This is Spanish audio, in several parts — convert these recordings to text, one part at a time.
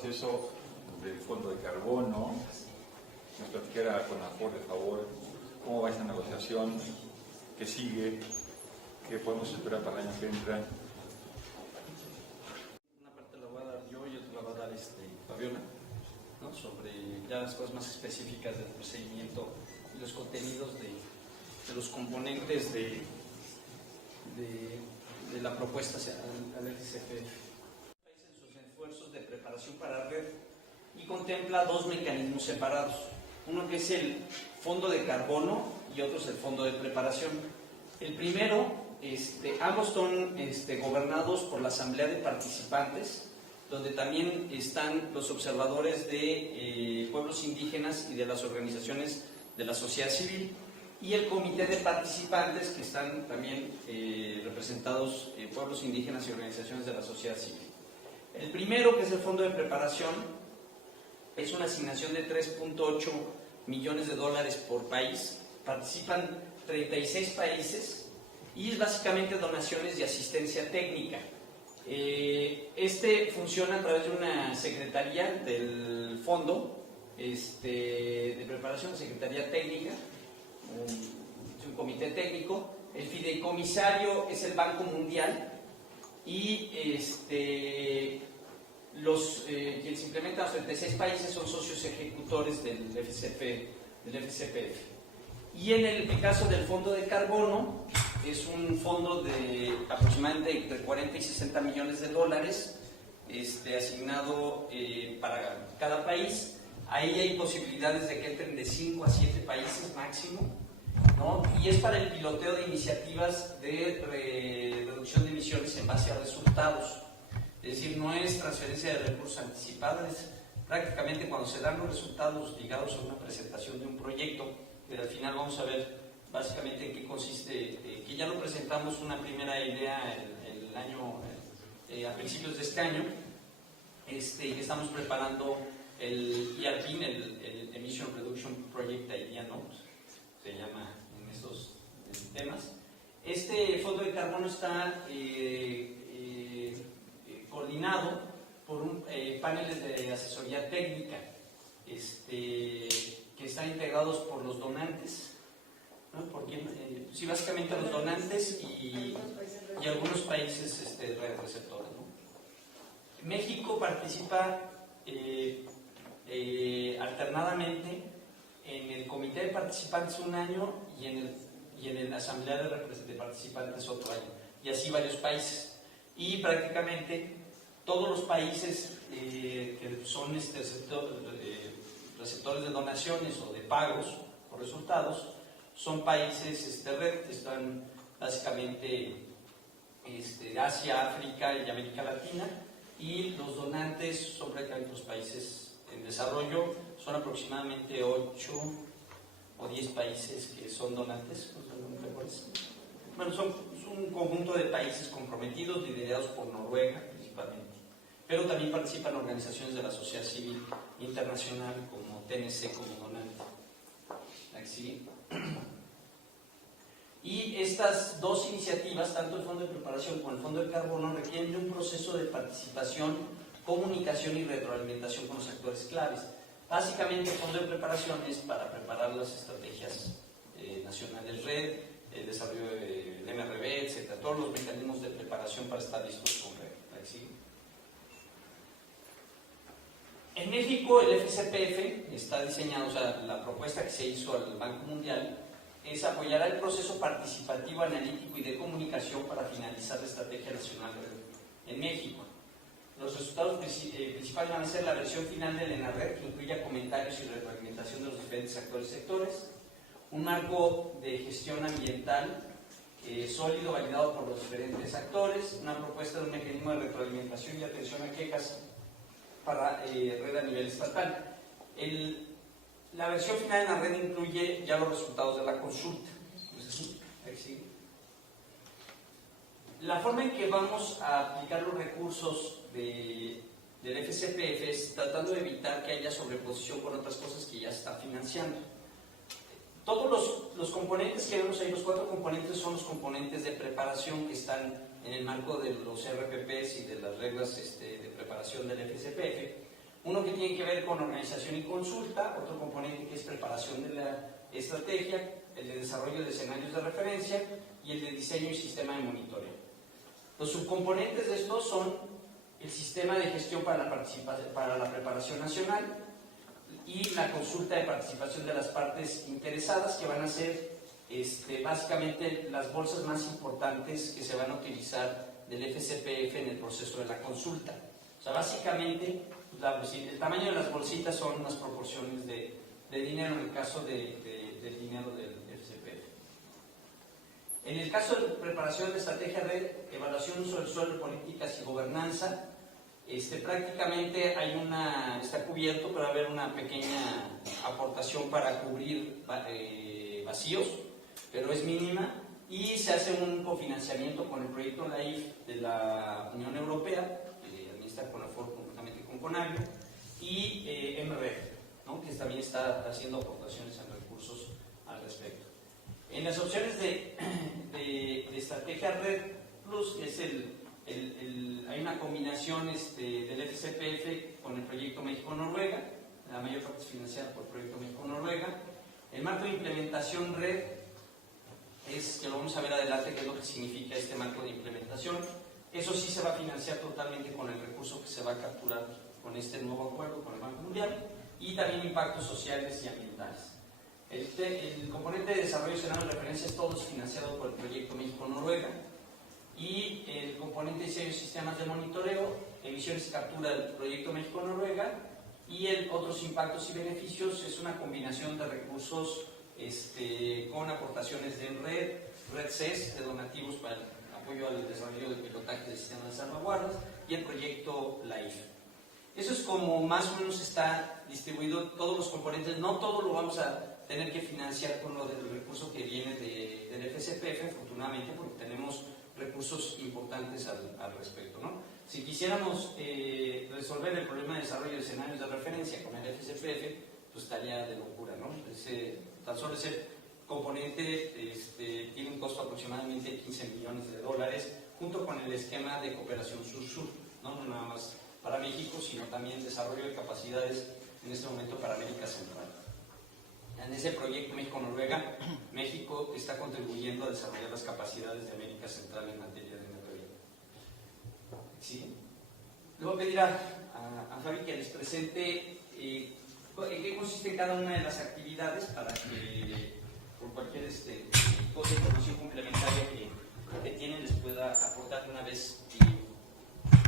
proceso del fondo de carbono, nos platicara con Afor, de favor, cómo va esa negociación, qué sigue, qué podemos esperar para el año que entra. Una parte la voy a dar yo y otra la va a dar Fabiola, ¿no? Sobre ya las cosas más específicas del procedimiento y los contenidos de los componentes de la propuesta al FCF. En sus esfuerzos de preparación para la red y contempla dos mecanismos separados, uno que es el fondo de carbono y otro es el fondo de preparación. El primero, ambos son gobernados por la Asamblea de Participantes, donde también están los observadores de pueblos indígenas y de las organizaciones de la sociedad civil, y el Comité de Participantes, que están también representados pueblos indígenas y organizaciones de la sociedad civil. El primero, que es el fondo de preparación, es una asignación de 3.8 millones de dólares por país. Participan 36 países y es básicamente donaciones y asistencia técnica. Funciona a través de una secretaría del fondo de preparación, secretaría técnica, es un comité técnico. El fideicomisario es el Banco Mundial y quienes implementan los 36 países son socios ejecutores del FCPF. Y en el caso del fondo de carbono, es un fondo de aproximadamente entre 40 y 60 millones de dólares asignado para cada país. Ahí hay posibilidades de que entren de 5 a 7 países máximo, ¿no? Y es para el piloteo de iniciativas de reducción de emisiones en base a resultados. Es decir, no es transferencia de recursos anticipada, es prácticamente cuando se dan los resultados ligados a una presentación de un proyecto, pero al final vamos a ver básicamente en qué consiste, que ya lo presentamos una primera idea a principios de este año, y estamos preparando el ERP, el Emission Reduction Project Idea Note, se llama en estos temas. Este fondo de carbono está coordinado por paneles de asesoría técnica que están integrados por los donantes, ¿no? Sí, básicamente los donantes y algunos países receptores, ¿no? México participa alternadamente en el comité de participantes un año y en la asamblea de participantes otro año, y así varios países. Y prácticamente todos los países que son receptores de donaciones o de pagos por resultados son países red, están básicamente Asia, África y América Latina, y los donantes son prácticamente los países en desarrollo. Son aproximadamente 8 o 10 países que son donantes, ¿no te acuerdas? Bueno, son un conjunto de países comprometidos, liderados por Noruega principalmente, pero también participan organizaciones de la sociedad civil internacional como TNC como donante. Aquí. Y estas dos iniciativas, tanto el fondo de preparación como el fondo de carbono, requieren de un proceso de participación, comunicación y retroalimentación con los actores claves. Básicamente el fondo de preparación es para preparar las estrategias nacionales red, el desarrollo del MRV, etc. Todos los mecanismos de preparación para estar listos con red. ¿Sí? En México el FCPF está diseñado, o sea, la propuesta que se hizo al Banco Mundial es apoyar el proceso participativo, analítico y de comunicación para finalizar la Estrategia Nacional en México. Los resultados principales van a ser la versión final del ENARRED, que incluya comentarios y retroalimentación de los diferentes actores y sectores, un marco de gestión ambiental sólido, validado por los diferentes actores, una propuesta de un mecanismo de retroalimentación y atención a quejas para red a nivel estatal. La versión final en la red incluye ya los resultados de la consulta. La forma en que vamos a aplicar los recursos del FCPF es tratando de evitar que haya sobreposición con otras cosas que ya se están financiando. Todos los componentes que vemos ahí, los 4 componentes, son los componentes de preparación que están en el marco de los RPPs y de las reglas de preparación del FCPF. Uno que tiene que ver con organización y consulta, otro componente que es preparación de la estrategia, el de desarrollo de escenarios de referencia y el de diseño y sistema de monitoreo. Los subcomponentes de estos son el sistema de gestión para la preparación nacional y la consulta de participación de las partes interesadas, que van a ser básicamente las bolsas más importantes que se van a utilizar del FCPF en el proceso de la consulta. O sea, básicamente el tamaño de las bolsitas son unas proporciones de dinero en el caso del dinero del FCPF. En el caso de preparación de estrategia de evaluación, uso del suelo, políticas y gobernanza, prácticamente está cubierto, pero va a haber una pequeña aportación para cubrir vacíos, pero es mínima, y se hace un cofinanciamiento con el proyecto LAIF de la Unión Europea, que administra CONAFOR conjuntamente con CONAVIO, y MRED, ¿no?, que también está haciendo aportaciones en recursos al respecto. En las opciones de estrategia Red Plus hay una combinación del FCPF con el proyecto México-Noruega, la mayor parte es financiada por el proyecto México-Noruega. El marco de implementación Red que lo vamos a ver adelante, qué es lo que significa este marco de implementación. Eso sí se va a financiar totalmente con el recurso que se va a capturar con este nuevo acuerdo con el Banco Mundial, y también impactos sociales y ambientales. El componente de desarrollo de escenarios de referencia es todo financiado por el proyecto México-Noruega, y el componente de diseño de sistemas de monitoreo, emisiones y captura del proyecto México-Noruega, y otros impactos y beneficios es una combinación de recursos con aportaciones de Red CES, de donativos para el apoyo al desarrollo del pilotaje del sistema de salvaguardas, y el proyecto LAIF. Eso es como más o menos está distribuido todos los componentes. No todo lo vamos a tener que financiar con lo del recurso que viene del FCPF, afortunadamente, porque tenemos recursos importantes al respecto, ¿no? Si quisiéramos resolver el problema de desarrollo de escenarios de referencia con el FCPF, pues estaría de locura, ¿no? Tan solo ese componente tiene un costo aproximadamente de $15 millones, junto con el esquema de cooperación sur-sur, ¿no? No nada más para México, sino también desarrollo de capacidades en este momento para América Central. En ese proyecto México-Noruega, México está contribuyendo a desarrollar las capacidades de América Central en materia de energía. ¿Sí? Le voy a pedir a Fabi que les presente en qué consiste cada una de las actividades, para que por cualquier cosa de información complementaria que tienen les pueda aportar de una vez, y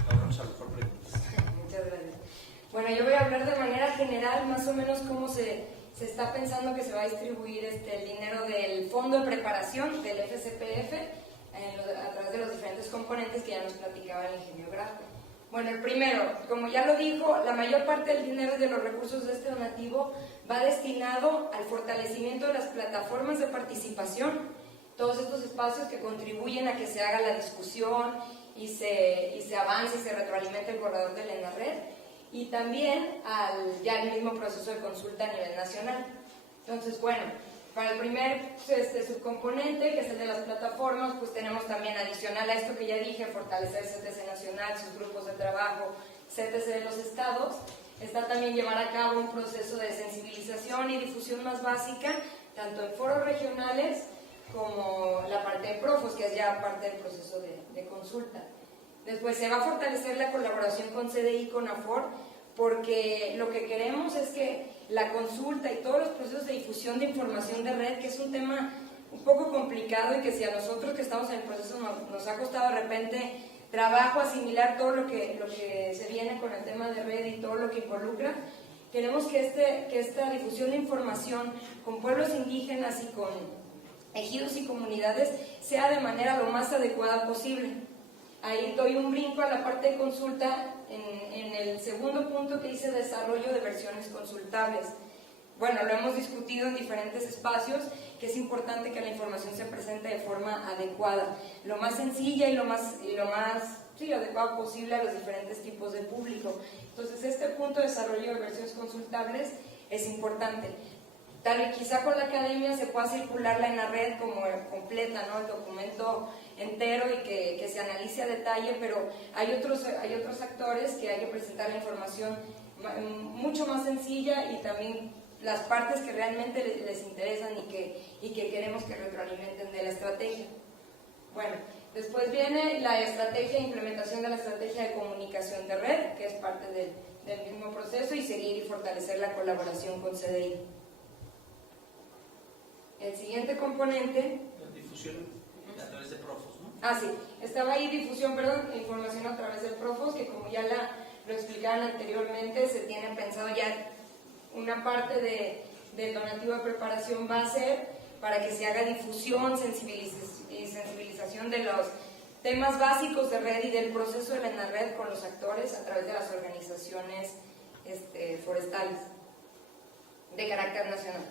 vamos a lo mejor preguntas. Muchas gracias. Bueno, yo voy a hablar de manera general más o menos cómo se está pensando que se va a distribuir el dinero del fondo de preparación del FCPF a través de los diferentes componentes que ya nos platicaba el ingeniero Grafo. Bueno, el primero, como ya lo dijo, la mayor parte del dinero y de los recursos de este donativo va destinado al fortalecimiento de las plataformas de participación, todos estos espacios que contribuyen a que se haga la discusión y se avance y se retroalimente el corredor de la ENARRED, y también al mismo proceso de consulta a nivel nacional. Entonces, bueno, para el primer subcomponente, que es el de las plataformas, pues tenemos también, adicional a esto que ya dije, fortalecer CTC Nacional, sus grupos de trabajo, CTC de los estados, está también llevar a cabo un proceso de sensibilización y difusión más básica, tanto en foros regionales como la parte de Profos, que es ya parte del proceso de consulta. Después se va a fortalecer la colaboración con CDI y CONAFOR, porque lo que queremos es que la consulta y todos los procesos de difusión de información de red, que es un tema un poco complicado y que si a nosotros que estamos en el proceso nos ha costado de repente trabajo asimilar todo lo que se viene con el tema de red y todo lo que involucra, queremos que esta difusión de información con pueblos indígenas y con ejidos y comunidades sea de manera lo más adecuada posible. Ahí doy un brinco a la parte de consulta en el segundo punto que dice desarrollo de versiones consultables. Bueno, lo hemos discutido en diferentes espacios, que es importante que la información se presente de forma adecuada, lo más sencilla y lo más adecuado posible a los diferentes tipos de público. Entonces, este punto de desarrollo de versiones consultables es importante. Tal vez quizá con la academia se pueda circular la ENARRED como completa, ¿no? El documento entero y que se analice a detalle, pero hay otros actores que hay que presentar la información mucho más sencilla y también las partes que realmente les interesan y que queremos que retroalimenten de la estrategia. Bueno, después viene la estrategia, implementación de la estrategia de comunicación de red, que es parte del mismo proceso, y seguir y fortalecer la colaboración con CDI. El siguiente componente... Difusión a través de Profos, ¿no? Ah, sí, estaba ahí difusión, información a través del Profos, que como ya lo explicaron anteriormente, se tiene pensado ya una parte del donativo de preparación va a ser para que se haga difusión, sensibilización de los temas básicos de red y del proceso de la ENARRED con los actores a través de las organizaciones forestales de carácter nacional.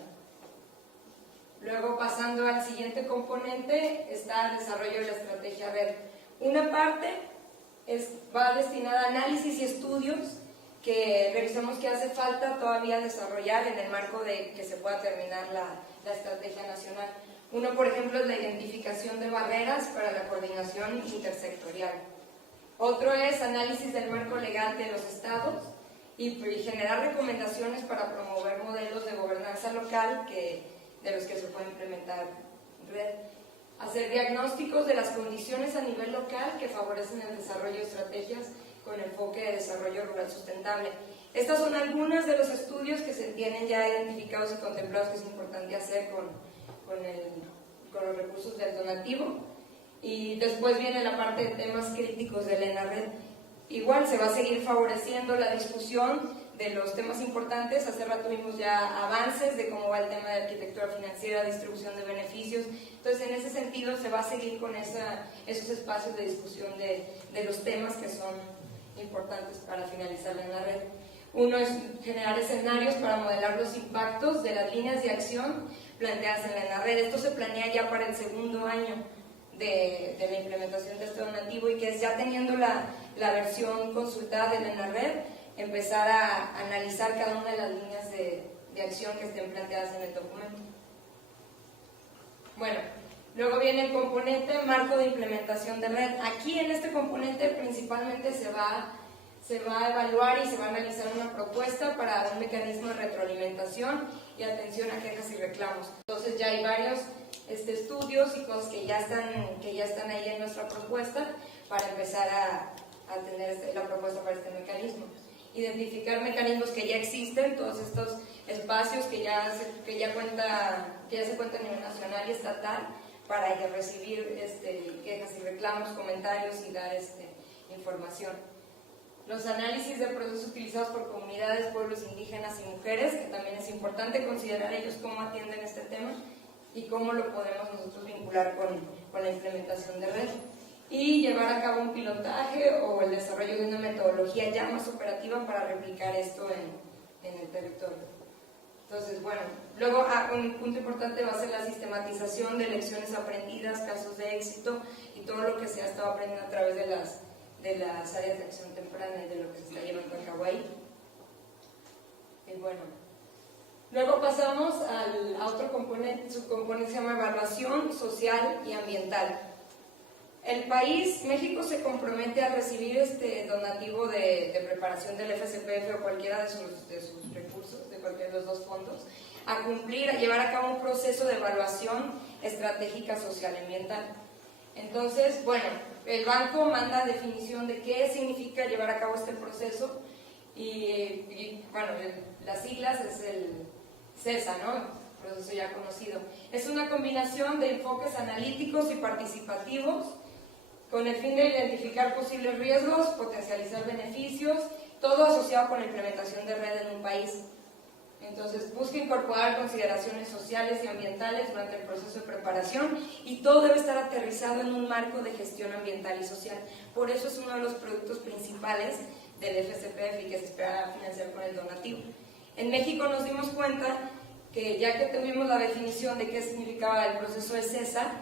Luego, pasando al siguiente componente, está el desarrollo de la estrategia red. Una parte va destinada a análisis y estudios que revisamos que hace falta todavía desarrollar en el marco de que se pueda terminar la estrategia nacional. Uno, por ejemplo, es la identificación de barreras para la coordinación intersectorial. Otro es análisis del marco legal de los estados y generar recomendaciones para promover modelos de gobernanza local de los que se puede implementar red. Hacer diagnósticos de las condiciones a nivel local que favorecen el desarrollo de estrategias con enfoque de desarrollo rural sustentable. Estas son algunas de los estudios que se tienen ya identificados y contemplados que es importante hacer con los recursos del donativo. Y después viene la parte de temas críticos de la ENARRED. Igual se va a seguir favoreciendo la discusión de los temas importantes. Hace rato vimos ya avances de cómo va el tema de arquitectura financiera, distribución de beneficios. Entonces, en ese sentido, se va a seguir con esos espacios de discusión de los temas que son importantes para finalizar en la red. Uno es generar escenarios para modelar los impactos de las líneas de acción planteadas en la ENARRED. Esto se planea ya para el segundo año de la implementación de este donativo y que es ya teniendo la versión consultada de la ENARRED, empezar a analizar cada una de las líneas de acción que estén planteadas en el documento. Bueno, luego viene el componente marco de implementación de red. Aquí en este componente principalmente se va a evaluar y se va a analizar una propuesta para un mecanismo de retroalimentación y atención a quejas y reclamos. Entonces ya hay varios estudios y cosas que ya están ahí en nuestra propuesta para empezar a tener la propuesta para este mecanismo. Identificar mecanismos que ya existen, todos estos espacios que ya se cuenta a nivel nacional y estatal para recibir quejas y reclamos, comentarios y dar información. Los análisis de procesos utilizados por comunidades, pueblos indígenas y mujeres, que también es importante considerar ellos cómo atienden este tema y cómo lo podemos nosotros vincular con la implementación de red. Y llevar a cabo un pilotaje o el desarrollo de una metodología ya más operativa para replicar esto en el territorio. Entonces, bueno, luego un punto importante va a ser la sistematización de lecciones aprendidas, casos de éxito y todo lo que se ha estado aprendiendo a través de las áreas de acción temprana y de lo que se está llevando a cabo ahí. Y bueno, luego pasamos a otro componente, subcomponente se llama evaluación social y ambiental. El país, México, se compromete a recibir este donativo de preparación del FCPF o cualquiera de sus recursos, de cualquiera de los dos fondos, a llevar a cabo un proceso de evaluación estratégica social y ambiental. Entonces, bueno, el banco manda definición de qué significa llevar a cabo este proceso y bueno, las siglas es el CESA, ¿no? Proceso ya conocido. Es una combinación de enfoques analíticos y participativos con el fin de identificar posibles riesgos, potencializar beneficios, todo asociado con la implementación de red en un país. Entonces, busca incorporar consideraciones sociales y ambientales durante el proceso de preparación y todo debe estar aterrizado en un marco de gestión ambiental y social. Por eso es uno de los productos principales del FCPF y que se espera financiar con el donativo. En México nos dimos cuenta que ya que tuvimos la definición de qué significaba el proceso de CESA,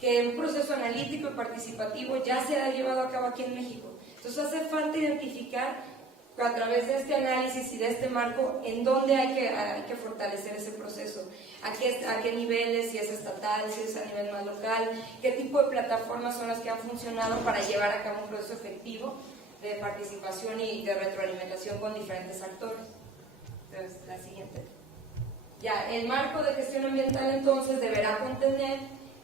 que un proceso analítico y participativo ya se ha llevado a cabo aquí en México. Entonces hace falta identificar a través de este análisis y de este marco en dónde hay que fortalecer ese proceso, a qué niveles, si es estatal, si es a nivel más local, qué tipo de plataformas son las que han funcionado para llevar a cabo un proceso efectivo de participación y de retroalimentación con diferentes actores. Entonces, la siguiente. Ya, el marco de gestión ambiental entonces deberá contener,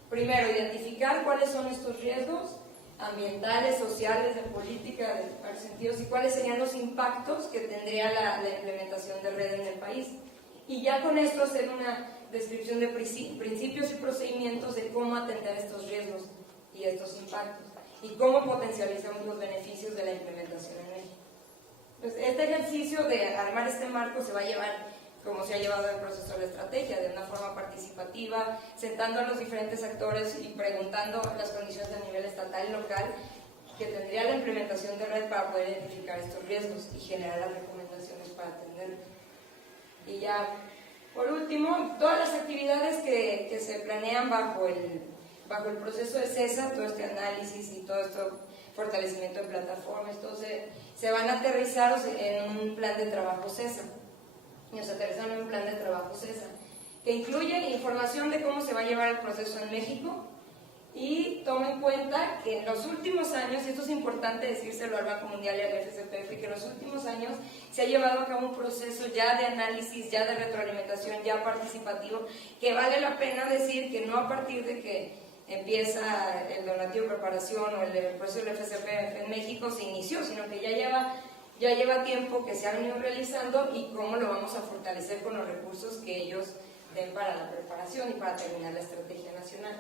primero, identificar cuáles son estos riesgos ambientales, sociales, de política, de varios sentidos, y cuáles serían los impactos que tendría la implementación de red en el país. Y ya con esto hacer una descripción de principios y procedimientos de cómo atender estos riesgos y estos impactos, y cómo potencializamos los beneficios de la implementación en México. Entonces, este ejercicio de armar este marco se va a llevar, como se ha llevado el proceso de la estrategia, de una forma participativa, sentando a los diferentes actores y preguntando las condiciones a nivel estatal y local que tendría la implementación de red para poder identificar estos riesgos y generar las recomendaciones para atenderlos. Y ya, por último, todas las actividades que se planean bajo el proceso de CESA, todo este análisis y todo este fortalecimiento de plataformas, todo se van a aterrizar en un plan de trabajo CESA. Nos aterrizan en un plan de trabajo CESA, que incluye información de cómo se va a llevar el proceso en México, y toma en cuenta que en los últimos años, y esto es importante decírselo al Banco Mundial y al FCPF, que en los últimos años se ha llevado a cabo un proceso ya de análisis, ya de retroalimentación, ya participativo, que vale la pena decir que no a partir de que empieza el donativo de preparación o el proceso del FCPF en México se inició, sino que ya lleva tiempo que se han venido realizando, y cómo lo vamos a fortalecer con los recursos que ellos den para la preparación y para terminar la estrategia nacional.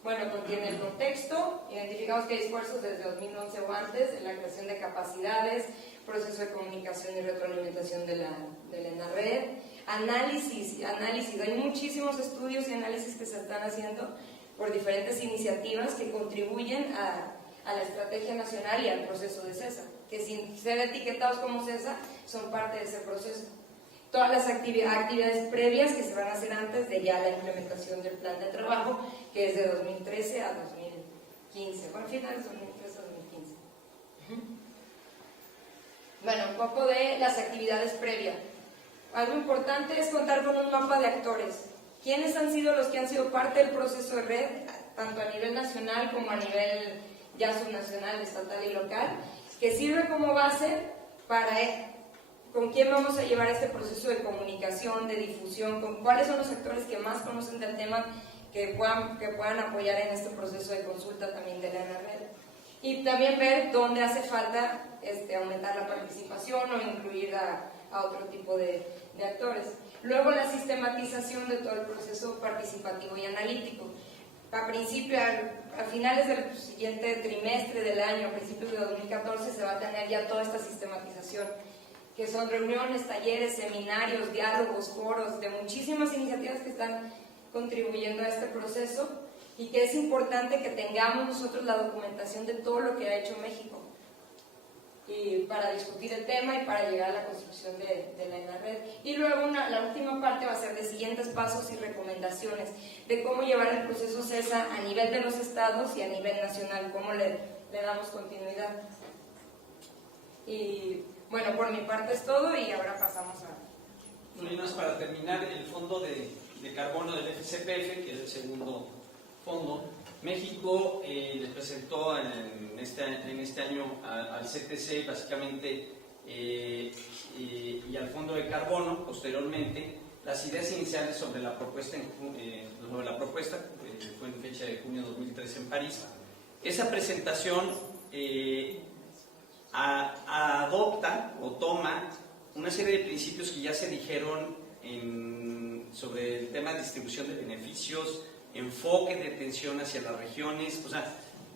Bueno, contiene el contexto, identificamos que hay esfuerzos desde 2011 o antes en la creación de capacidades, proceso de comunicación y retroalimentación de la red, análisis, hay muchísimos estudios y análisis que se están haciendo por diferentes iniciativas que contribuyen a la estrategia nacional y al proceso de CESA, que sin ser etiquetados como CESA son parte de ese proceso. Todas las actividades previas que se van a hacer antes de ya la implementación del plan de trabajo, que es de 2013 a 2015, bueno, finales de 2013 a 2015. Bueno, un poco de las actividades previas. Algo importante es contar con un mapa de actores. ¿Quiénes han sido los que han sido parte del proceso de red, tanto a nivel nacional como a nivel ya subnacional, estatal y local, que sirve como base para con quién vamos a llevar este proceso de comunicación, de difusión, con cuáles son los actores que más conocen del tema que puedan apoyar en este proceso de consulta también de la red. Y también ver dónde hace falta aumentar la participación o incluir a otro tipo de actores. Luego la sistematización de todo el proceso participativo y analítico. A finales del siguiente trimestre del año, a principios de 2014, se va a tener ya toda esta sistematización, que son reuniones, talleres, seminarios, diálogos, foros, de muchísimas iniciativas que están contribuyendo a este proceso, y que es importante que tengamos nosotros la documentación de todo lo que ha hecho México, y para discutir el tema y para llegar a la construcción de la red. Y luego la última parte va a ser de siguientes pasos y recomendaciones de cómo llevar el proceso CESA a nivel de los estados y a nivel nacional, cómo le damos continuidad. Y bueno, por mi parte es todo, y ahora pasamos a... Y más para terminar, el fondo de carbono del FCPF, que es el segundo fondo. México les presentó en este año al CTC básicamente y al fondo de carbono posteriormente las ideas iniciales sobre la propuesta, fue en fecha de junio de 2013 en París. Esa presentación adopta o toma una serie de principios que ya se dijeron sobre el tema de distribución de beneficios, enfoque de atención hacia las regiones. O sea,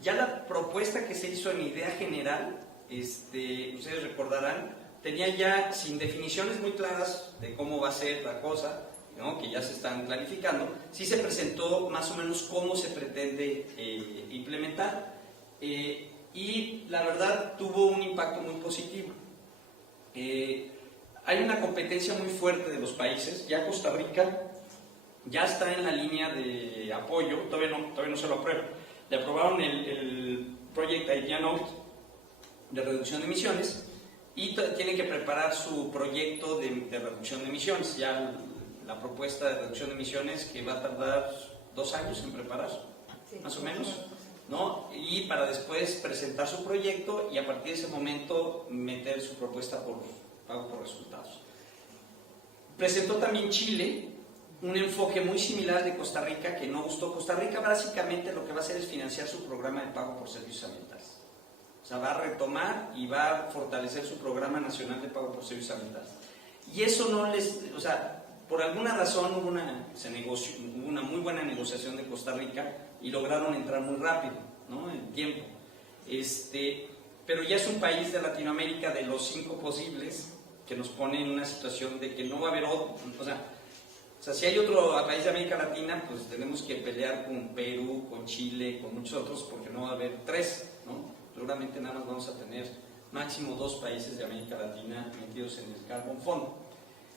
ya la propuesta que se hizo en idea general, ustedes recordarán, tenía ya sin definiciones muy claras de cómo va a ser la cosa, ¿no?, que ya se están clarificando. Sí se presentó más o menos cómo se pretende implementar, y la verdad tuvo un impacto muy positivo. Hay una competencia muy fuerte de los países. Ya Costa Rica ya está en la línea de apoyo, todavía no se lo aprueba. Le aprobaron el Project Idea Note de reducción de emisiones, y tiene que preparar su proyecto de reducción de emisiones. Ya la propuesta de reducción de emisiones, que va a tardar 2 años en preparar, sí, más o menos. ¿no? Y para después presentar su proyecto y a partir de ese momento meter su propuesta por pago por resultados. Presentó también Chile un enfoque muy similar al de Costa Rica, que no gustó. Costa Rica básicamente lo que va a hacer es financiar su programa de pago por servicios ambientales. O sea, va a retomar y va a fortalecer su programa nacional de pago por servicios ambientales. Y eso no les, o sea, por alguna razón hubo una muy buena negociación de Costa Rica y lograron entrar muy rápido, ¿no? En tiempo. Pero ya es un país de Latinoamérica de los 5 posibles que nos pone en una situación de que no va a haber otro, o sea, si hay otro país de América Latina, pues tenemos que pelear con Perú, con Chile, con muchos otros, porque no va a haber 3, ¿no? Seguramente nada más vamos a tener máximo 2 países de América Latina metidos en el Carbon Fund.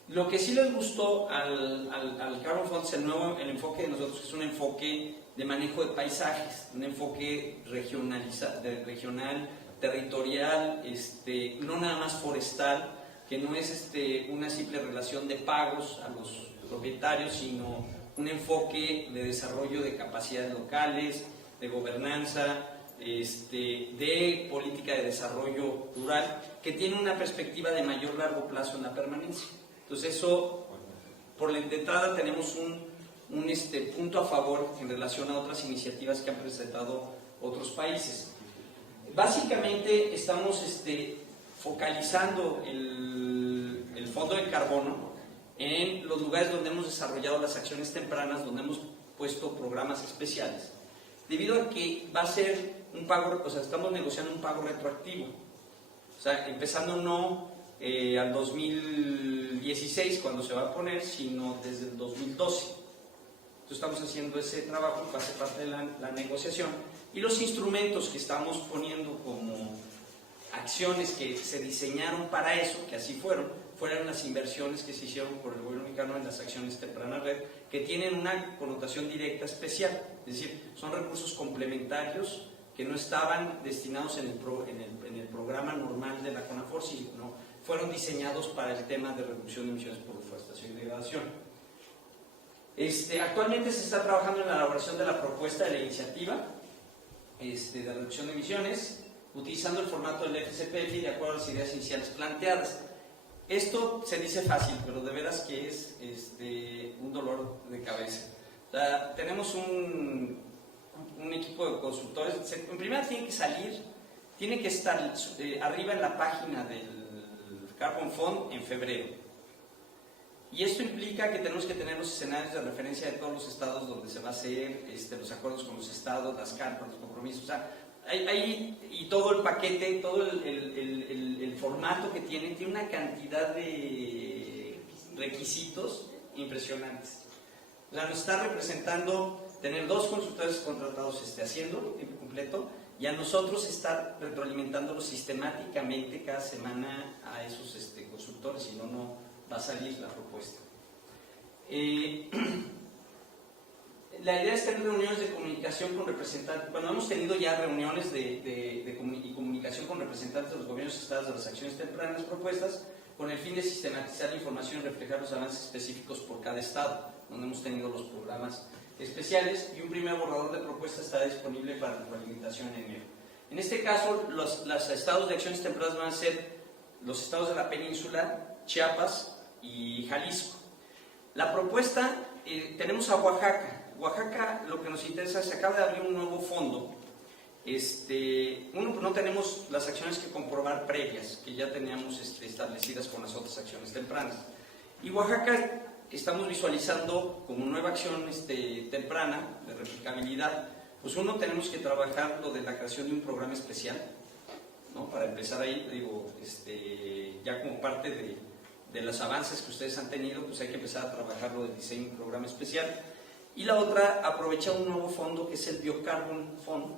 Lo que sí les gustó al Carbon Fund es el enfoque de nosotros, que es un enfoque de manejo de paisajes, un enfoque regional, territorial, no nada más forestal, que no es una simple relación de pagos a los propietarios, sino un enfoque de desarrollo de capacidades locales, de gobernanza, de política de desarrollo rural, que tiene una perspectiva de mayor largo plazo en la permanencia. Entonces eso, por la entrada tenemos un punto a favor en relación a otras iniciativas que han presentado otros países. Básicamente estamos focalizando el fondo de carbono en los lugares donde hemos desarrollado las acciones tempranas, donde hemos puesto programas especiales, debido a que va a ser un pago, o sea, estamos negociando un pago retroactivo, o sea, empezando no al 2016 cuando se va a poner, sino desde el 2012. Entonces estamos haciendo ese trabajo que hace parte de la negociación, y los instrumentos que estamos poniendo como acciones que se diseñaron para eso, que así fueron las inversiones que se hicieron por el gobierno mexicano en las acciones tempranas red, que tienen una connotación directa especial, es decir, son recursos complementarios que no estaban destinados en el programa normal de la CONAFOR, sino fueron diseñados para el tema de reducción de emisiones por deforestación y degradación. Actualmente se está trabajando en la elaboración de la propuesta de la iniciativa de reducción de emisiones, utilizando el formato del FCPF de acuerdo a las ideas iniciales planteadas. Esto se dice fácil, pero de veras que es un dolor de cabeza. O sea, tenemos un equipo de consultores. En primera tiene que estar arriba en la página del Carbon Fund en febrero. Y esto implica que tenemos que tener los escenarios de referencia de todos los estados donde se va a hacer, los acuerdos con los estados, las cartas, los compromisos. O sea, y todo el paquete, todo el formato que tiene una cantidad de requisitos impresionantes. O sea, nos está representando tener 2 consultores contratados haciéndolo tiempo completo, y a nosotros estar retroalimentándolos sistemáticamente cada semana a esos consultores, si no va a salir la propuesta. La idea es tener reuniones de comunicación con representantes. Bueno, hemos tenido ya reuniones y comunicación con representantes de los gobiernos estados de las acciones tempranas propuestas, con el fin de sistematizar la información y reflejar los avances específicos por cada estado, donde hemos tenido los programas especiales, y un primer borrador de propuesta estará disponible para retroalimentación en enero. En este caso, los estados de acciones tempranas van a ser los estados de la península, Chiapas y Jalisco. La propuesta, tenemos a Oaxaca. Oaxaca, lo que nos interesa es que acaba de abrir un nuevo fondo. Pues no tenemos las acciones que comprobar previas, que ya teníamos establecidas con las otras acciones tempranas. Y Oaxaca estamos visualizando como nueva acción temprana de replicabilidad. Pues tenemos que trabajar lo de la creación de un programa especial, ¿no? Para empezar ahí, ya como parte de los avances que ustedes han tenido, pues hay que empezar a trabajar lo del diseño de un programa especial. Y la otra, aprovechar un nuevo fondo que es el Biocarbon Fund,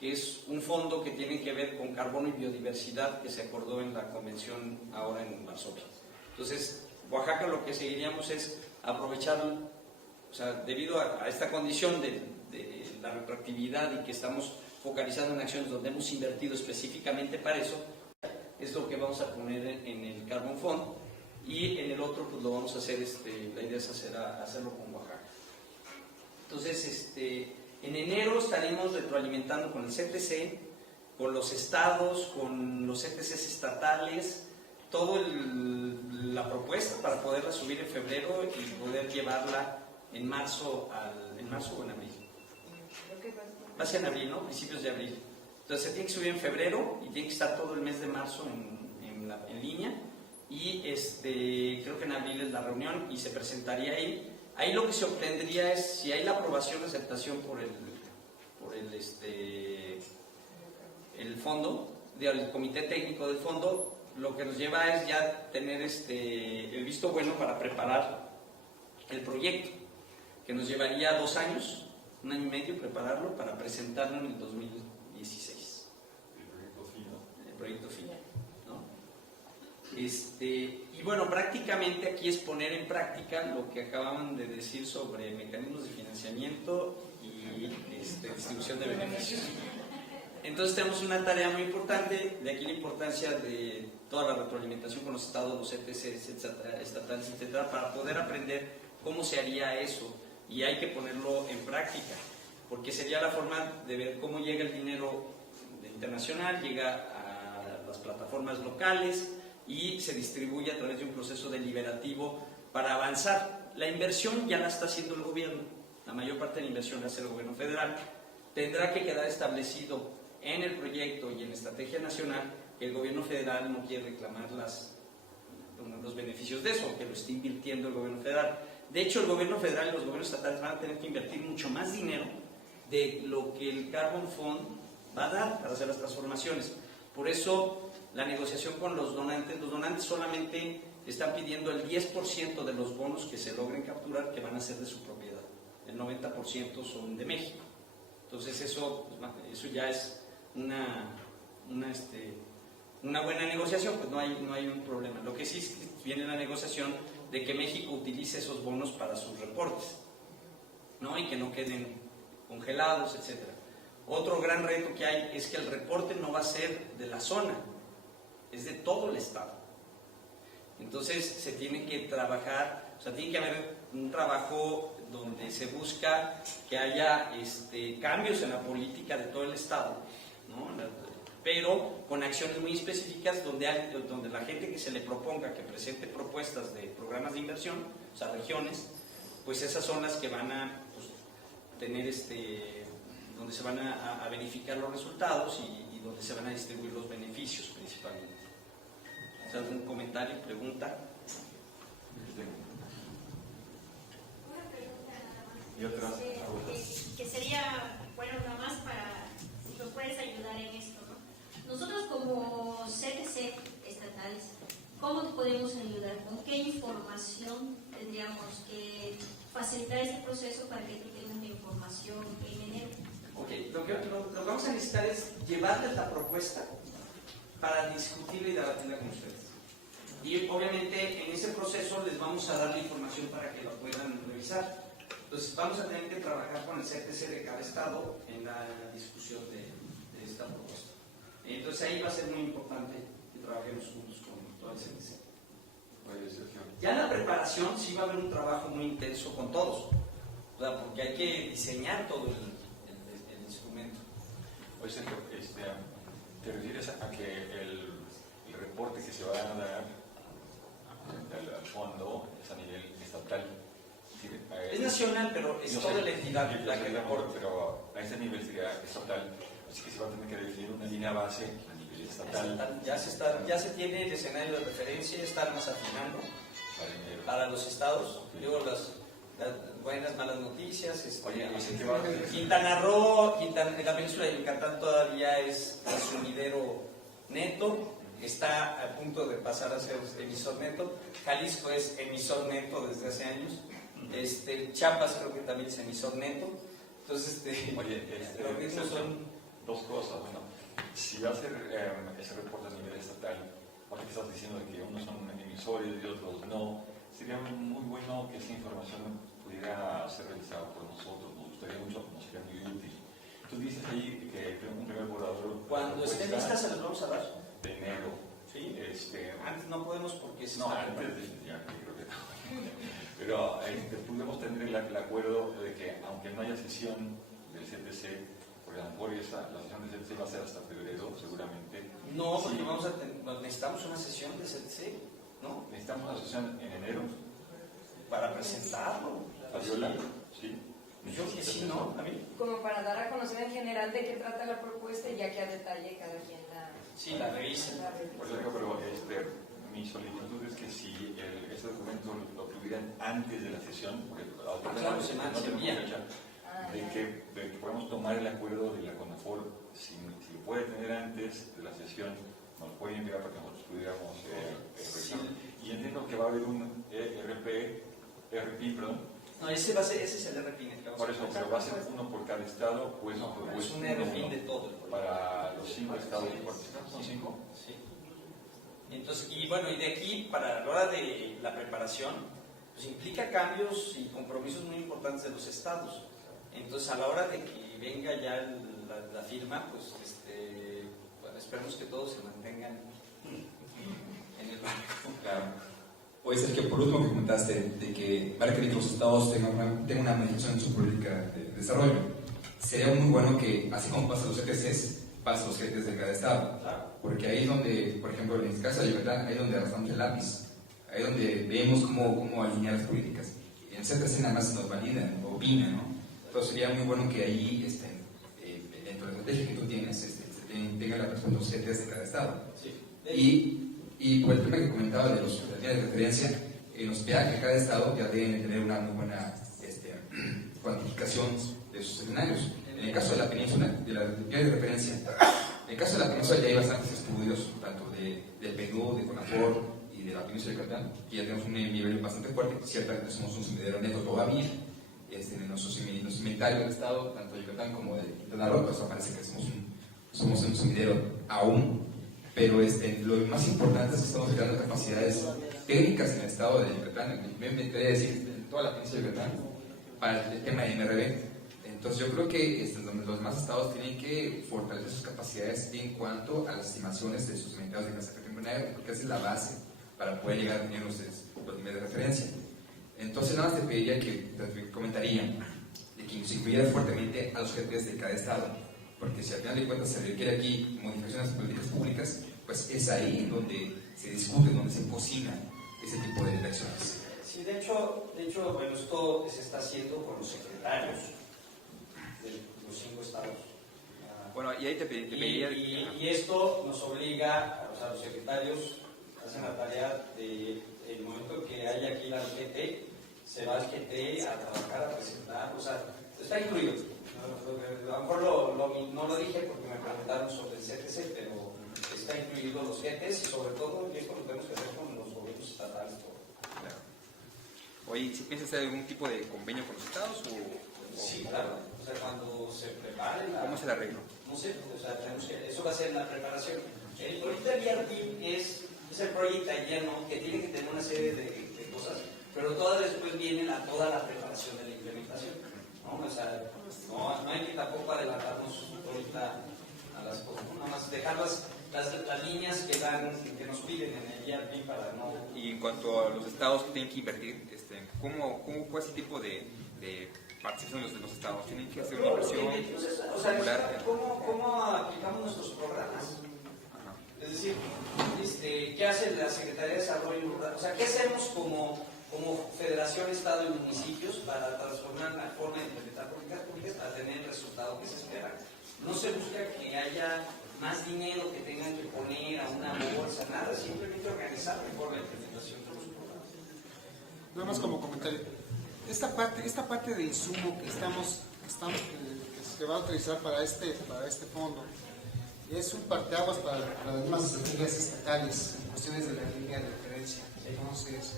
que es un fondo que tiene que ver con carbono y biodiversidad, que se acordó en la convención ahora en Varsovia. Entonces, Oaxaca lo que seguiríamos es aprovechar, o sea, debido a esta condición de la retroactividad y que estamos focalizando en acciones donde hemos invertido específicamente para eso, es lo que vamos a poner en el Carbon Fund, y en el otro pues lo vamos a hacer, la idea es hacerlo con Oaxaca. Entonces, En enero estaremos retroalimentando con el CTC, con los estados, con los CTCs estatales, toda la propuesta para poderla subir en febrero y poder llevarla en marzo o en abril. Va a ser en abril, ¿no? Principios de abril. Entonces se tiene que subir en febrero y tiene que estar todo el mes de marzo en línea. Y creo que en abril es la reunión y se presentaría ahí. Ahí lo que se obtendría es, si hay la aprobación, aceptación por el fondo, el comité técnico del fondo, lo que nos lleva es ya tener el visto bueno para preparar el proyecto, que nos llevaría 2 años, 1 año y medio prepararlo para presentarlo en el 2016. El proyecto final, ¿no? Y bueno, prácticamente aquí es poner en práctica lo que acababan de decir sobre mecanismos de financiamiento y distribución de beneficios. Entonces tenemos una tarea muy importante, de aquí la importancia de toda la retroalimentación con los estados, los ETCs, estatales, etcétera, para poder aprender cómo se haría eso, y hay que ponerlo en práctica, porque sería la forma de ver cómo llega el dinero internacional, llega a las plataformas locales y se distribuye a través de un proceso deliberativo para avanzar. La inversión ya la está haciendo el gobierno, la mayor parte de la inversión la hace el gobierno federal. Tendrá que quedar establecido en el proyecto y en la estrategia nacional que el gobierno federal no quiere reclamar los beneficios de eso, que lo está invirtiendo el gobierno federal. De hecho, el gobierno federal y los gobiernos estatales van a tener que invertir mucho más dinero de lo que el Carbon Fund va a dar para hacer las transformaciones. Por eso, la negociación con los donantes solamente están pidiendo el 10% de los bonos que se logren capturar, que van a ser de su propiedad. El 90% son de México. Entonces eso ya es una buena negociación, pues no hay un problema. Lo que sí es que viene la negociación de que México utilice esos bonos para sus reportes, ¿no? Y que no queden congelados, etc. Otro gran reto que hay es que el reporte no va a ser de la zona, es de todo el estado. Entonces se tiene que trabajar, o sea, tiene que haber un trabajo donde se busca que haya cambios en la política de todo el estado, ¿no? Pero con acciones muy específicas donde la gente que se le proponga que presente propuestas de programas de inversión, o sea, regiones, pues esas son las que van a tener donde se van a verificar los resultados y donde se van a distribuir los beneficios principalmente. ¿Algún comentario, pregunta? Una pregunta nada más. ¿Y otras? Que sería, bueno, nada más para, si nos puedes ayudar en esto, ¿no? Nosotros como CTC estatales, ¿cómo podemos ayudar? ¿Con qué información tendríamos que facilitar este proceso para que tú tengas la información en enero? Ok, lo que vamos a necesitar es llevarles la propuesta para discutirla y debatirla con ustedes. Y obviamente en ese proceso les vamos a dar la información para que la puedan revisar. Entonces vamos a tener que trabajar con el CTC de cada estado en la discusión de esta propuesta. Entonces ahí va a ser muy importante que trabajemos juntos con todo el CTC. Ya en la preparación sí va a haber un trabajo muy intenso con todos, ¿verdad? Porque hay que diseñar todo el instrumento. Oye, Sergio, ¿te refieres a que el reporte que se va a dar al fondo es a nivel estatal? Es nacional, pero es toda la entidad la que reporta. Pero a ese nivel sería estatal, así que se va a tener que definir una línea base a nivel estatal. Ya se tiene el escenario de referencia, estamos afinando para los estados. Digo, las buenas, malas noticias. Oye, así que va a Quintana Roo, la península de Yucatán todavía es consumidero neto, está a punto de pasar a ser emisor neto. Jalisco es emisor neto desde hace años. Chiapas creo que también es emisor neto. Entonces, oye, los ritmos son dos cosas. Bueno, si va a ser ese reporte a nivel estatal, ahora que estás diciendo de que unos son emisores y otros no, sería muy bueno que esa información pudiera ser realizada por nosotros. Nos gustaría mucho, nos sería muy útil. Tú dices ahí que un primer borrador. Cuando estén listas se los vamos a dar. De enero. Sí. Antes no podemos porque no, antes ya creo que no. Pero podemos tener el acuerdo de que aunque no haya sesión del CTC, porque a lo mejor la sesión de CTC va a ser hasta febrero, seguramente. No, porque Sí. necesitamos una sesión de CTC, ¿no? Necesitamos una sesión en enero. Para presentarlo. Fabiola, sí. Yo que sí, ¿no? A mí. Como para dar a conocer en general de qué trata la propuesta y ya que a detalle cada quien Sí, la revisen. la revise. Por eso digo, pero mi solicitud es que si este documento lo tuvieran antes de la sesión, porque Claro, se no tenemos envía. fecha, Ah, de ya. que podemos tomar el acuerdo de la CONAFOR, si puede tener antes de la sesión, nos puede enviar para que nosotros pudiéramos revisar. Y entiendo que va a haber un RP, No, ese es el RFIN. que vamos por a eso, hacer. pero va a ser uno por cada estado, pues No, pues es un uno RFIN de todo. para los 5 estados que participan. ¿Son 5? Sí. Entonces, y bueno, y de aquí, para la hora de la preparación, pues implica cambios y compromisos muy importantes de los estados. Entonces, a la hora de que venga ya la firma, pues bueno, esperemos que todos se mantengan en el barco. Claro. Oye, Sergio, por último que comentaste de que va a requerir que los estados tengan una administración en su política de desarrollo. Sería muy bueno que, así como pasa los ETCs, pase los GTs de cada estado. Claro. Porque ahí es donde, por ejemplo, en el caso de Yucatán, ahí es donde arrastramos el lápiz. Ahí es donde vemos cómo alinear las políticas. En el CTC nada más nos validan, opinan, ¿no? Entonces sería muy bueno que ahí, dentro de la estrategia que tú tienes, tenga la persona los CTs de cada estado. Sí. Y por el tema que comentaba de las líneas de referencia, en los peajes de cada estado ya deben tener una muy buena cuantificación de sus escenarios. En el caso de la península, de la línea de referencia, en el caso de la península ya hay bastantes estudios, tanto de Perú, de CONAFOR y de la península de Yucatán, que ya tenemos un nivel bastante fuerte. Ciertamente somos un sumidero neto todavía. En nuestros inventarios del estado, tanto de Yucatán como de Quintana Roo, pues parece que somos un sumidero aún. Pero lo más importante es que estamos creando capacidades técnicas en el estado de Yucatán, me gustaría decir, en toda la península de Yucatán, para el tema de MRB. Entonces yo creo que los demás estados tienen que fortalecer sus capacidades en cuanto a las estimaciones de sus inventarios de gas de efecto invernadero, porque esa es la base para poder llegar a tener los niveles de referencia. Entonces nada más te pediría te comentaría de que se incluyera fuertemente a los GTs de cada estado, porque si al final de cuentas se requiere aquí modificaciones de políticas públicas, pues es ahí donde se discute, donde se cocina ese tipo de elecciones. Sí, de hecho, bueno, esto se está haciendo con los secretarios de los 5 estados. Bueno, y ahí te pediría... Y esto nos obliga, o sea, los secretarios hacen la tarea de, el momento que haya aquí la GT, se va al GT a trabajar, a presentar, o sea, está incluido. A lo mejor no lo dije porque me preguntaron sobre el CTC, pero está incluido los GTs y sobre todo, y esto lo tenemos que hacer con los gobiernos estatales. Claro. Oye, ¿si piensas hacer algún tipo de convenio con los estados o...? Sí, claro. O sea, cuando se prepare ¿Cómo es el arreglo? No sé, o sea, eso va a ser en la preparación. El proyecto de BRT es el proyecto ayer, ¿no? Que tiene que tener una serie de cosas, pero después viene toda la preparación de la implementación, ¿no? O sea, no hay que tampoco adelantarnos ahorita a las cosas, ¿no? Nada más dejar las líneas que nos piden en el BRT para no... Y en cuanto a los estados que tienen que invertir, ¿cuál es el tipo de participación de los estados? ¿Tienen que hacer una inversión popular? ¿Cómo aplicamos nuestros programas? Ajá. Es decir, ¿qué hace la Secretaría de Desarrollo Rural? O sea, ¿qué hacemos como Federación, Estado y Municipios para transformar la forma de implementar políticas públicas para tener el resultado que se espera? No se busca que haya más dinero que tengan que poner a una bolsa, nada, simplemente organizar mejor la implementación de los programas. Nada más como comentario. Esta parte de insumo que que va a utilizar para este fondo es un parteaguas para las demás estrategias estatales en cuestiones de la línea de referencia. Entonces,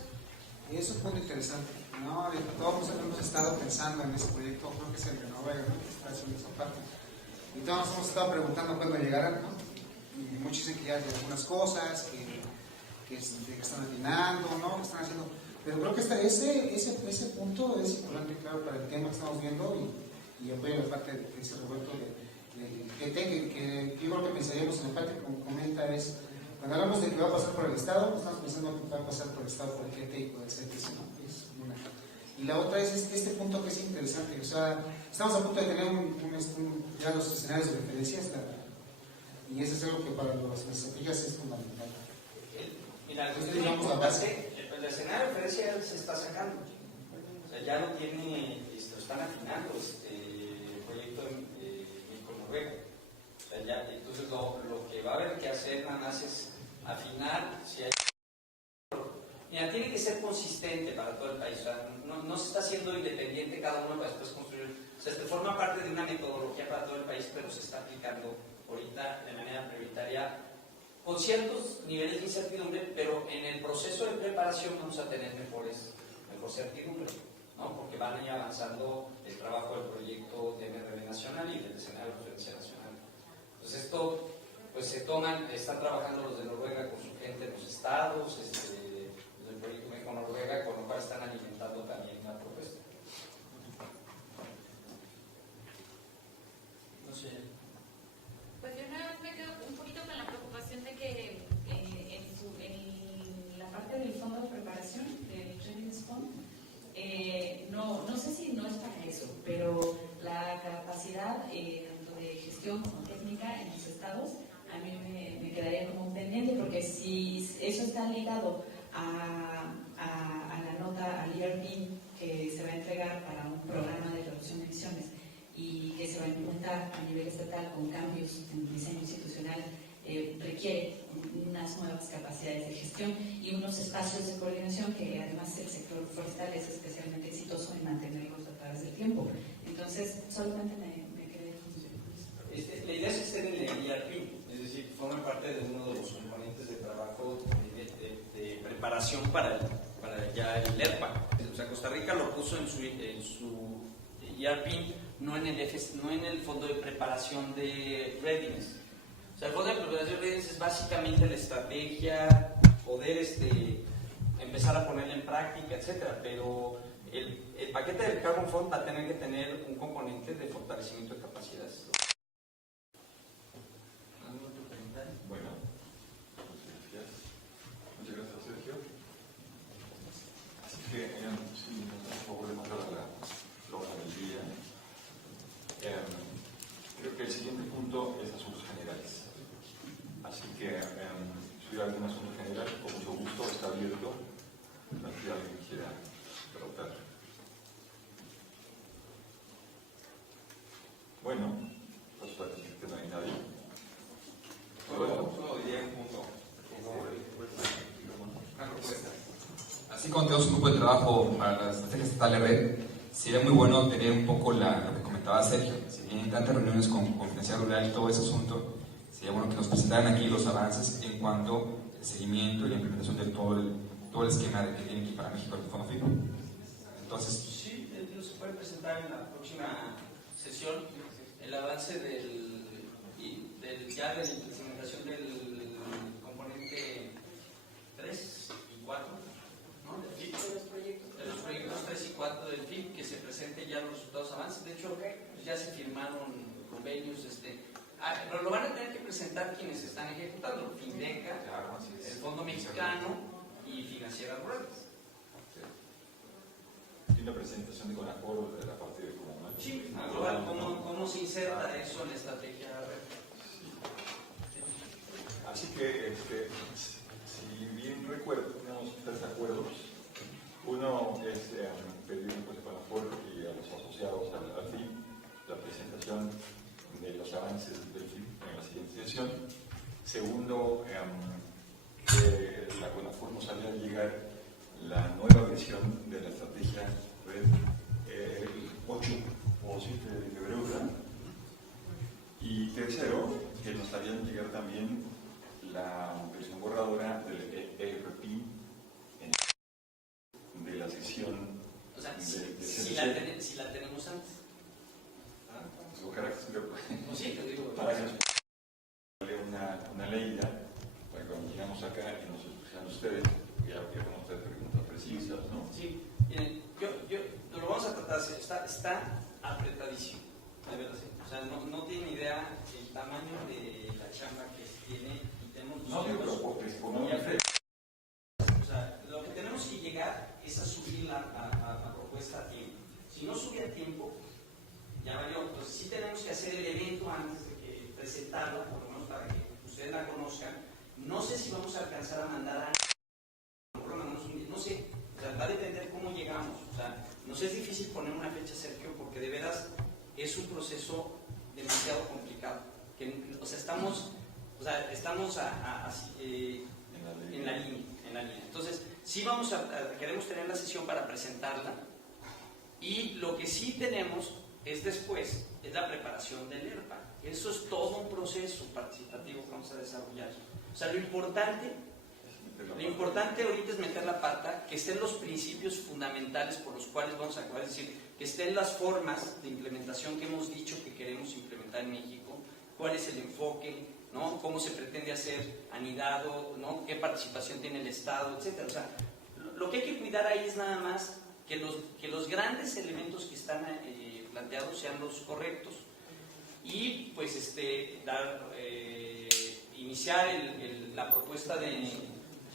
es un punto interesante, ¿no? Todos hemos estado pensando en ese proyecto, creo que es el de Noruega, ¿no? Que está haciendo esa parte. Y todos nos hemos estado preguntando cuándo llegarán, ¿no? Y muchos dicen que ya hay algunas cosas, que están atinando, ¿no? Que están haciendo... Pero creo que ese punto es importante, claro, para el tema que estamos viendo y apoyo la parte de ese revuelto que yo creo que pensaríamos en la parte que comenta es, cuando hablamos de que va a pasar por el Estado, estamos pensando que va a pasar por el Estado, por el GT y por el CTC, ¿no? Es una. Y la otra es este punto que es interesante, o sea, estamos a punto de tener ya los escenarios de referencias, y eso es algo que para las estrategias es fundamental. Mira, Entonces, digamos, la base. el escenario de referencia se está sacando. O sea, ya lo tiene, lo están afinando el proyecto México-Noruega. O sea, ya, entonces lo que va a haber que hacer nada más es afinar si hay. Mira, tiene que ser consistente para todo el país. O sea, no se está haciendo independiente cada uno para después construir. O sea, forma parte de una metodología para todo el país, pero se está aplicando ahorita de manera prioritaria con ciertos niveles de incertidumbre, pero en el proceso de preparación vamos a tener mejor certidumbre, ¿no? Porque van a ir avanzando el trabajo del proyecto de MRV nacional y del escenario de referencia nacional. Entonces esto, pues están trabajando los de Noruega con su gente en los estados, del proyecto México-Noruega, con lo cual están alimentando también la propuesta. No sé. Pues yo nada más me quedo un poquito con la preocupación de que en la parte del fondo de preparación, del Readiness Fund, no sé si no es para eso, pero la capacidad tanto de gestión como técnica en los estados, a mí me quedaría como un pendiente, porque si eso está ligado a la nota, al ERP que se va a entregar para un programa de reducción de emisiones y que se va a implementar a nivel estatal con cambios en el diseño institucional, requiere unas nuevas capacidades de gestión y unos espacios de coordinación que además el sector forestal es especialmente exitoso en mantenerlos a través del tiempo. Entonces, solamente me quedé con eso. La idea es que estén en el ERP, es decir, formen parte de uno de los componentes de trabajo de preparación para ya el ERPA. O sea, Costa Rica lo puso en su ERP, no en el fondo de preparación de readiness. O sea, el fondo de preparación de readiness es básicamente la estrategia, poder empezar a ponerla en práctica, etcétera. Pero el paquete del Carbon Fund va a tener que tener un componente de fortalecimiento de capacidades. ¿Algún otro comentario? Bueno, muchas gracias, Sergio. Así que, si nos volvemos a la hora del día, creo que el siguiente punto es asuntos generales. Así que, si hay algún asunto general, con mucho gusto, está abierto. No sé si alguien quiera preguntar. Bueno, pues parece que no hay nadie. Solo diría un punto. Una propuesta. Así como tenemos un grupo de trabajo para la estrategia estatal de red, sería muy bueno tener un poco lo que comentaba Sergio. Si tienen tantas reuniones con Financiera Rural y todo ese asunto, sería bueno que nos presentaran aquí los avances en cuanto al seguimiento y la implementación de todo el esquema que tiene aquí para México el Fondo FIPO. Entonces, sí, se puede presentar en la próxima sesión el avance de la implementación del componente 3 y 4, ¿no? Del FIP, de los proyectos 3 y 4 del FIP, que se presenten ya los resultados avances. De hecho, pues ya se firmaron convenios, pero lo van a tener que presentar quienes están ejecutando, FINDECA, el Fondo Mexicano y Financiera Rural. Y una presentación de Conaforo de la parte de cómo. Sí, global, ¿cómo se inserta eso en la estrategia de red? Así que, si bien recuerdo, tenemos 3 acuerdos. Uno es pedir pues, a Conaforo y a los asociados al FIP la presentación de los avances del FIP en la siguiente sesión. Segundo, que la Conaforo nos haga llegar la nueva versión de la estrategia red el 8 o 7 de febrero. Y tercero, que nos harían llegar también la versión borradora del ERP de la sección. O sea, de si la tenemos antes. Su carácter, No, sí, te digo. para que nos una ley para que cuando llegamos acá y nos escuchan ustedes, ya vamos a hacer preguntas precisas, ¿no? Sí, miren, yo lo vamos a tratar, está apretadísimo, de verdad, sí. O sea, no tiene idea el tamaño de la chamba que tiene y tenemos No, o sea, lo que tenemos que llegar es a subir la propuesta Si no sube a tiempo, ya valió. Entonces sí tenemos que hacer el evento antes de que presentarla, por lo menos para que ustedes la conozcan. No sé si vamos a alcanzar a mandar a... No sé, o sea, va a depender cómo llegamos. O sea, nos es difícil poner una fecha, Sergio, porque de veras es un proceso demasiado complicado. O sea, estamos en la línea. Entonces, sí queremos tener la sesión para presentarla, y lo que sí tenemos es después, es la preparación del ERPA. Eso es todo un proceso participativo que vamos a desarrollar. O sea, lo importante ahorita es meter la pata, que estén los principios fundamentales por los cuales vamos a actuar, es decir, que estén las formas de implementación que hemos dicho que queremos implementar en México, cuál es el enfoque, ¿no? Cómo se pretende hacer anidado, ¿no? Qué participación tiene el Estado, etcétera. O sea, lo que hay que cuidar ahí es nada más que los grandes elementos que están planteados sean los correctos, y pues iniciar la propuesta de,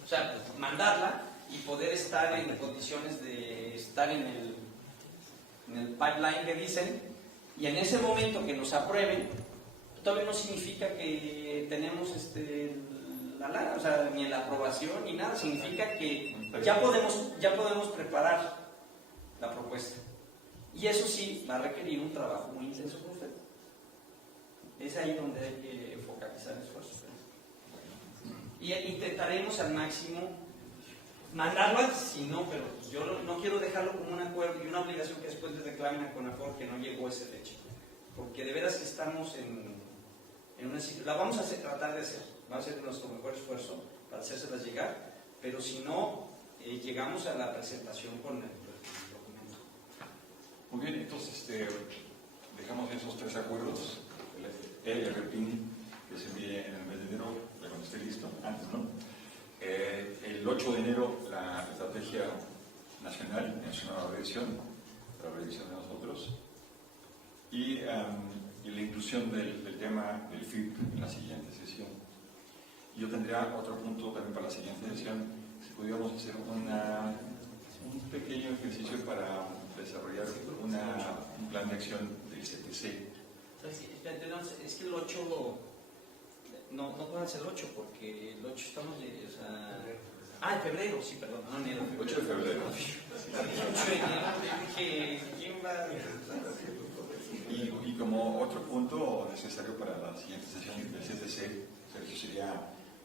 o sea, mandarla y poder estar en condiciones de estar en el pipeline que dicen, y en ese momento que nos aprueben, todavía no significa que tenemos o sea, ni la aprobación ni nada, significa que ya podemos preparar la propuesta, y eso sí va a requerir un trabajo muy intenso con usted. Es ahí donde hay que focalizar esfuerzos, y intentaremos al máximo mandarlo antes, si no, pero pues yo no quiero dejarlo como un acuerdo y una obligación que después les reclamen a CONAFOR que no llegó esa fecha, porque de veras que estamos en una situación, la vamos a tratar de hacer, va a ser nuestro mejor esfuerzo para hacérselas llegar, pero si no, llegamos a la presentación con el documento. Muy bien, entonces dejamos esos 3 acuerdos, el RPIN que se envíe en el mes de enero, cuando esté listo, antes, ¿no? El 8 de enero la estrategia nacional en su nueva revisión, la revisión de nosotros, y la inclusión del tema del FIP en la siguiente sesión. Yo tendría otro punto también para la siguiente sesión, si pudiéramos hacer un pequeño ejercicio para desarrollar un plan de acción del CTC. Es que el 8 no pueden ser el 8 porque el 8 estamos en febrero, sí, perdón, no enero. 8 de febrero. 8 de enero, dije, ¿quién va? Y como otro punto necesario para la siguiente sesión del CTC, Sergio, sería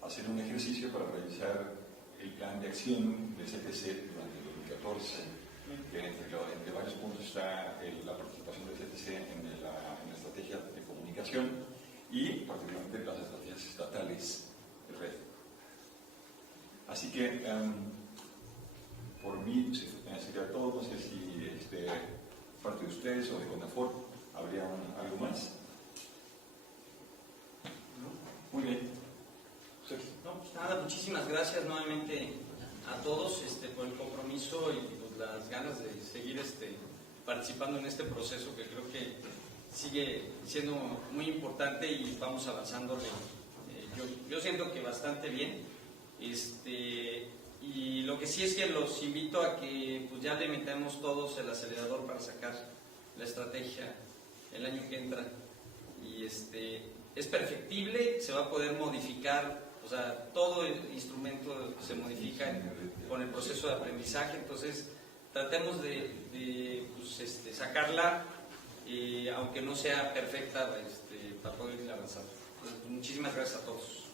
hacer un ejercicio para revisar el plan de acción del CTC durante el 2014, que entre varios puntos está la participación del CTC en la estrategia de comunicación y particularmente las estrategias estatales de red. Así que por mí sería todo. No sé si parte de ustedes o de CONAFOR habría algo más. Muy bien. No, pues nada, muchísimas gracias nuevamente a todos por el compromiso y pues, las ganas de seguir participando en este proceso que creo que sigue siendo muy importante y vamos avanzando. Yo siento que bastante bien. Y lo que sí es que los invito a que pues, ya le metamos todos el acelerador para sacar la estrategia el año que entra. Y es perfectible, se va a poder modificar, o sea, todo el instrumento se modifica con el proceso de aprendizaje, entonces tratemos de sacarla, aunque no sea perfecta, para poder ir avanzando. Entonces, muchísimas gracias a todos.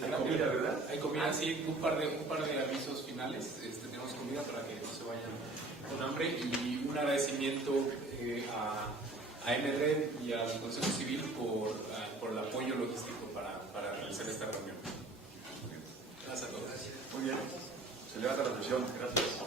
Hay comida, ¿verdad? Hay comida, sí, un par de avisos finales. Tenemos comida para que no se vayan con hambre, y un agradecimiento a MRED y al Consejo Civil por el apoyo logístico para realizar esta reunión. Gracias a todos. Muy bien. Se levanta la presión. Gracias.